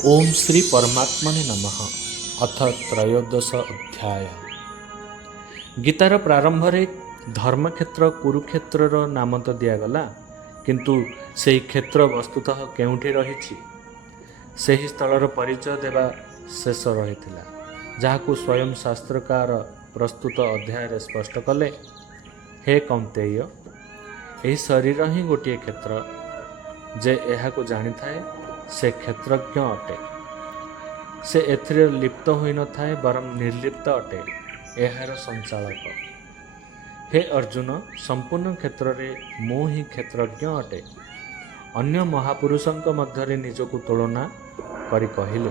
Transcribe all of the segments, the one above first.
ओम श्री परमात्मने नमः। अथ त्रयोदश अध्याय। गीतार प्रारंभ रे धर्मक्षेत्र कुरुक्षेत्रर नाम तो दिगला, किंतु सेही क्षेत्र वस्तुतः केउठी रही सेही स्थलर परिचय देवा शेष रही, जहाकू स्वयं शास्त्रकार प्रस्तुत अध्याय स्पष्ट कले। हे कौंतेय, यही शरीर ही गोटे क्षेत्र, जे एहाकू जानी थाए से क्षेत्रज्ञ अटे। से एथिरे लिप्त होई न थाए, बरं निर्लिप्त अटे, एहार संचालक। हे अर्जुन, संपूर्ण क्षेत्र रे मो ही क्षेत्रज्ञ अटे। अन्य महापुरुषंक मध्यरे निजकू तुलना करी कहिले।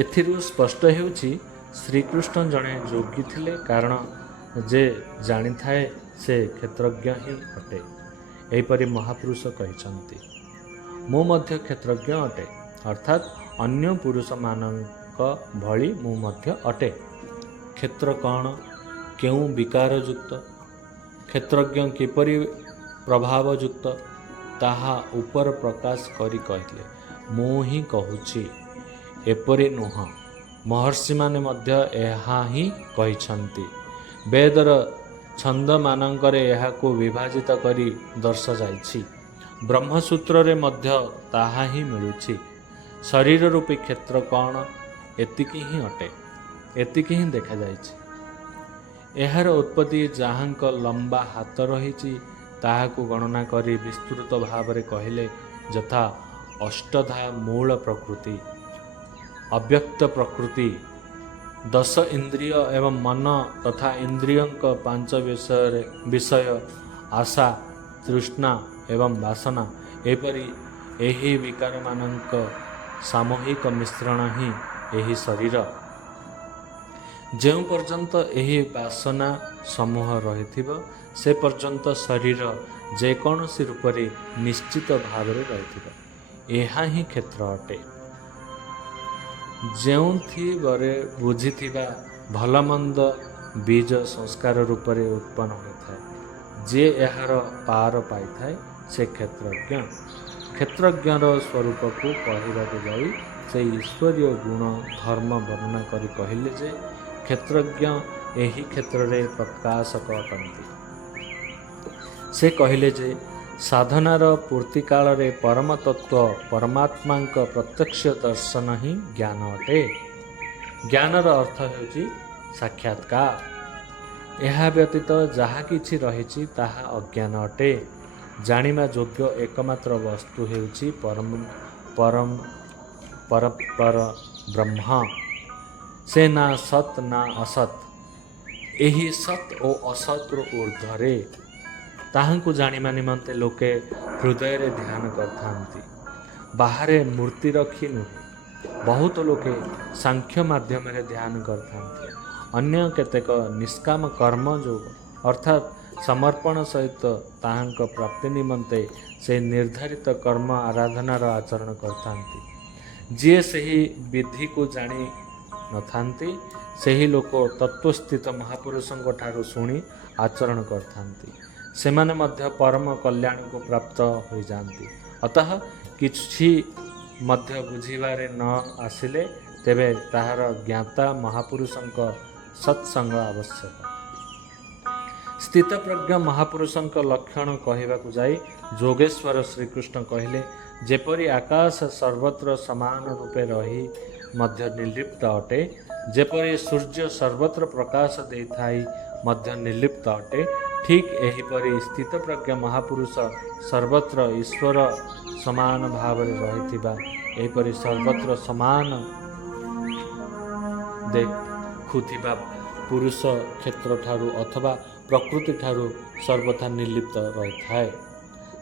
एथिरु स्पष्ट हेउछि श्रीकृष्ण जणे योगी थिले, कारण जे जानी थाए से क्षेत्रज्ञ ही अटे। एहिपरि महापुरुष कहिसंति, मो मध्य क्षेत्रज्ञ अटे, अर्थात अन्य पुरुष मानक भली मु मध्य अटे। क्षेत्र कौन, केउं विकार युक्त, क्षेत्रज्ञ किपरि प्रभावयुक्त, ताहा उपर प्रकाश करी कहिले। मु ही कहूछि, एपरि नुह, महर्षि माने मध्य एहा ही कहिसंति। वेदर छंद मानंकरे एहाको विभाजित करी दर्शा जाइछि। ब्रह्मसूत्र रे मध्य ताहा ही मिलुछि। शरीर रूपी क्षेत्र कौन, एतिकी ही अटे, एतिकी ही देखा जाइछि। एहार उत्पत्ति जहाँक लंबा हाथ रहिछि, ताहाकू गणना करी विस्तृत भावरे कहिले, यथा अष्टधा मूल प्रकृति, अव्यक्त प्रकृति, दश इंद्रिय एवं मन तथा इंद्रियंक पांच विषय आशा, तृष्णा एवं वासना, एपरि एही विकार मानक सामूहिक मिश्रण ही एही शरीर। जेउ पर्यंत एही वासना समूह रहिथिबो, से पर्यंत शरीर जेकोसी रूपरे निश्चित भावरे रहिथिबो। एहा ही क्षेत्र अटे। जेउथि बरे बुझिथिबा भलमंद बीज संस्कार रूपरे उत्पन्न होइथाय, जे एहार पार पाइथाय से क्षेत्रज्ञ। क्षेत्रज्ञर स्वरूप को कहवाकू जाई से ईश्वरीय गुण धर्म वर्णना करी कहिले जे क्षेत्रज्ञ एही क्षेत्र रे प्रकाशक अटंती। से कहिले जे साधनार पूर्ति काल रे परम तत्व परमात्मांक प्रत्यक्ष दर्शन ही ज्ञान अटे। ज्ञानर अर्थ हेउछि साक्षात्कार। एहा व्यतीत जहा किछि रहिछि ताहा अज्ञान अटे। जानिमा योग्य एकमात्र वस्तु हेउछि पर ब्रह्म। से ना सत ना असत, एही सत ओ असत ऊर्ध्वरे। ताहांकु जानिमा निमंते लोके हृदय रे ध्यान करथांती, बाहरे मूर्ति रखी नुहे। बहुत लोके सांख्य माध्यम रे ध्यान करथांती। अन्य केतेक निष्काम कर्म योग अर्थात समर्पण सहित ताहांक प्राप्ति निमंते से निर्धारित कर्म आराधनार आचरण करथांती। जे सही विधि को जानी नथांती, सही लोक तत्वस्थित महापुरुषों ठारू शुणी आचरण करथांती। सेमाने मध्य परम कल्याण को प्राप्त हो जाती। अतः किछि मध्य बुझिबारे न आसिले तेबे ताहार ज्ञाता महापुरुषों सत्संग आवश्यक। स्थित प्रज्ञ महापुरुषों लक्षण कहवाकू जाई जोगेश्वर श्रीकृष्ण कहले, जेपरि आकाश सर्वत्र समान रूपे रही मध्य निर्लिप्त अटे, जेपरि सूर्य सर्वत्र प्रकाश देथाई मध्य निर्लिप्त अटे, ठीक एहीपरि स्थित प्रज्ञ महापुरुष सर्वत्र ईश्वर समान भाव रहिथिबा, एहीपरि सर्वत्र समान देखुथिबा पुरुष क्षेत्र ठारू अथवा प्रकृति ठारू सर्वथा निर्लिप्त रही थाए।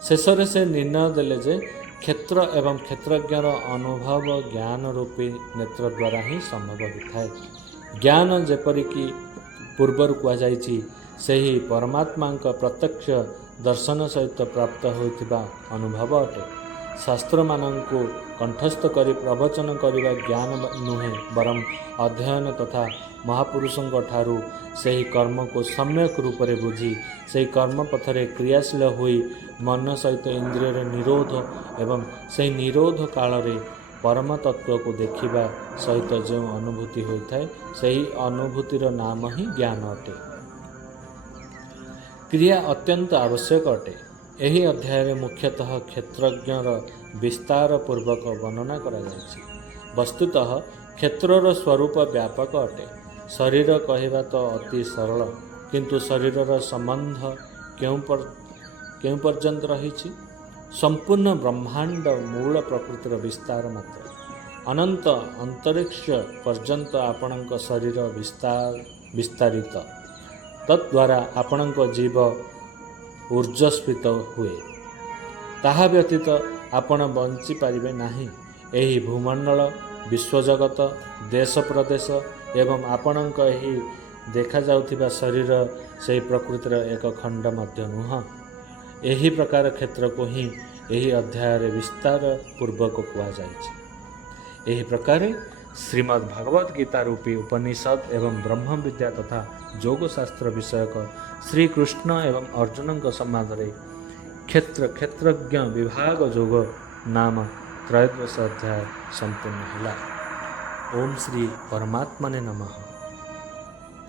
शेषरे से निर्णय देले जे क्षेत्र एवं क्षेत्रज्ञर अनुभव ज्ञान रूपी नेत्र द्वारा ही संभव होता है। ज्ञान जेपरिकी पूर्वर कहुई सही परमात्मा प्रत्यक्ष दर्शन सहित प्राप्त होता अनुभव अटे। शास्त्र मानंकु कंठस्थ करी प्रवचन करिबा ज्ञान नुहे, बरम अध्ययन तथा महापुरुषों ठारू सही कर्म को सम्यक रूप से बुझी सही कर्म पथरे क्रियाशील होई मन सहित इंद्रियर निरोध एवं सही निरोध काल रे परम तत्व को देखिबा सहित जो अनुभूति होता है सही अनुभूतिर नाम ही ज्ञान अटे। क्रिया अत्यंत आवश्यक अटे। यही अध्याय मुख्यतः क्षेत्रज्ञर विस्तार पूर्वक वर्णना करा जायछि। वस्तुतः क्षेत्रर स्वरूप व्यापक अटे। शरीर कहवा तो अति सरल, किंतु शरीरर संबंध क्यों पर्यंत रही? संपूर्ण ब्रह्मांड मूल प्रकृतिर विस्तार मात्र। अनंत अंतरिक्ष पर्यंत आपणक शरीर विस्तारित। तद्वारा आपणक जीव ऊर्जस्फीत हुए। ताहा व्यतीत आपण बंची पारिबे नाही। एही भूमंडल, विश्वजगत, देश प्रदेश एवं आपणक एही देखा जाउथिबा शरीर से प्रकृतिर एक खंड मध्य नुह। एही प्रकार क्षेत्र को ही एही अध्याय विस्तार पूर्वक कुआ जाइछि। एही प्रकार श्रीमद् भगवद गीता रूपी उपनिषद एवं ब्रह्म विद्या तथा योग शास्त्र विषयक श्री कृष्ण एवं अर्जुन संवाद क्षेत्रज्ञ विभाग योग नाम त्रयोदश अध्याय संपूर्ण होला। ओम श्री परमात्मने नमः।